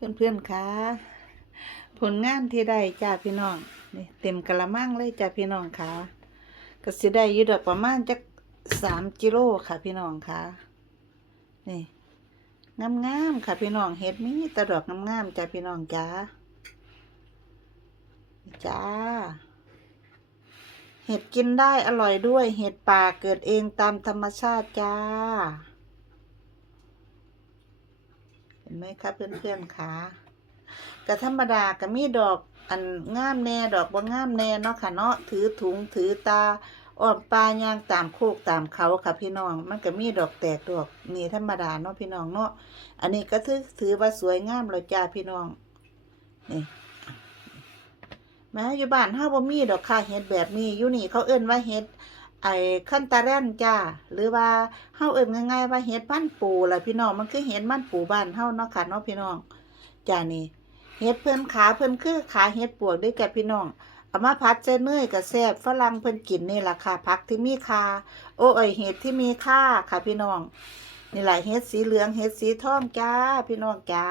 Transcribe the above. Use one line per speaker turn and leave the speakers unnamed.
เพื่อนๆคะผลงานที่ได้จ้าพี่น้องนี่เต็มกะละมังเลยจ้าพี่น้องคะก็สิได้อยู่ดอกประมาณจักสามกิโลค่ะพี่น้องคะนี่งามๆค่ะพี่น้องเห็ดมีตะดอกงามๆจ้าพี่น้องจ้าจ้า เห็ดกินได้อร่อยด้วย เห็ดป่าเกิดเองตามธรรมชาติจ้า เห็นไหมคะเพื่อนๆคะก็ธรรมดาก็มีดอกอันงามแน่ดอกบ่งามแน่เนาะค่ะเนาะถือถุงถือตาอ้อมปลายางตามโคกตามเขาค่ะพี่น้อง มันก็มีดอกแตกดอกนี่ธรรมดาเนาะพี่น้องเนาะอันนี้ก็ถือถือว่าสวยงามแล้วจ้าพี่น้องนี่แม้อยู่บ้านเฮาบ่มีดอกค่ะเห็ดแบบนี้อยู่นี่เขาเอิ้นว่าเห็ด ไอ้ขั้นตาแร่นจ้าหรือว่าเฮาเอิ้นง่ายๆว่าเห็ดบ้านปูล่ะพี่น้องมันคือเห็ดบ้านปูบ้านเฮาเนาะค่ะเนาะพี่น้องจ้านี่เห็ดเพิ่นขาเพิ่นคือขาเห็ดปวกด้วยแก่พี่น้องเอามาพัดใส่เนยกับแซ่บฝรั่งเพิ่นกินนี่ล่ะค่ะผักที่มีคาโอ้เอ้ยเห็ดที่มีค่าค่ะพี่น้องนี่แหละเห็ดสีเหลืองเห็ดสีทองจ้าพี่น้องจ้า